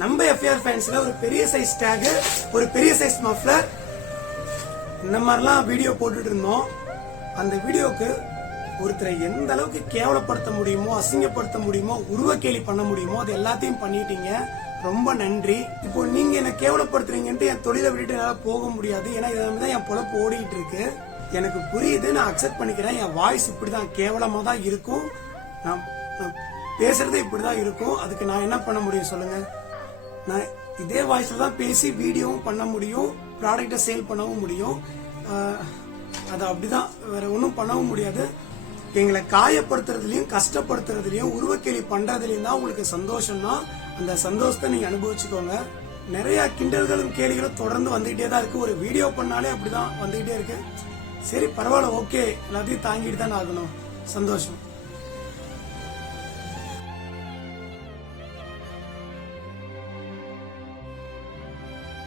நம்ம எஃப்ஐஆர் ஃபேன்ஸ்ல ஒரு பெரிய சைஸ் டேக், ஒரு பெரிய சைஸ் மஃப்ளர் இந்த மாதிரிலாம் வீடியோ போட்டுட்டு இருந்தோம். அந்த வீடியோக்கு ஒருத்தரை எந்த அளவுக்கு கேவலப்படுத்த முடியுமோ, அசிங்கப்படுத்த முடியுமோ, உருவக்கேலி பண்ண முடியுமோ அது எல்லாத்தையும் பண்ணிட்டீங்க. ரொம்ப நன்றி. இப்போ நீங்க என்ன கேவலப்படுத்துறீங்கன்ட்டு என் தொழிலை விட்டுட்டு என்னால போக முடியாது. ஏன்னா இதான் என் பொழப்பு ஓடிட்டு இருக்கு. எனக்கு புரியுது, நான் அக்செப்ட் பண்ணிக்கிறேன். என் வாய்ஸ் இப்படிதான் கேவலமா தான் இருக்கும், நான் பேசுறது இப்படிதான் இருக்கும். அதுக்கு நான் என்ன பண்ண முடியும் சொல்லுங்க? நான் இதே வாய்ஸ்ல தான் பேசி வீடியோவும் பண்ண முடியும், ப்ராடக்டை சேல் பண்ணவும் முடியும். அது அப்படிதான், வேற ஒன்றும் பண்ணவும் முடியாது. எங்களை காயப்படுத்துறதுலயும் கஷ்டப்படுத்துறதுலயும் உருவக்கேலி பண்றதுலயும் தான் உங்களுக்கு சந்தோஷம்னா அந்த சந்தோஷத்தை நீங்க அனுபவிச்சுக்கோங்க. நிறைய கிண்டல்களும் கேலிகளும் தொடர்ந்து வந்துகிட்டே தான் இருக்கு. ஒரு வீடியோ பண்ணாலே அப்படிதான் வந்துகிட்டே இருக்கு. சரி பரவாயில்ல, ஓகே, எல்லாத்தையும் தாங்கிட்டு தான் ஆகணும். சந்தோஷம்.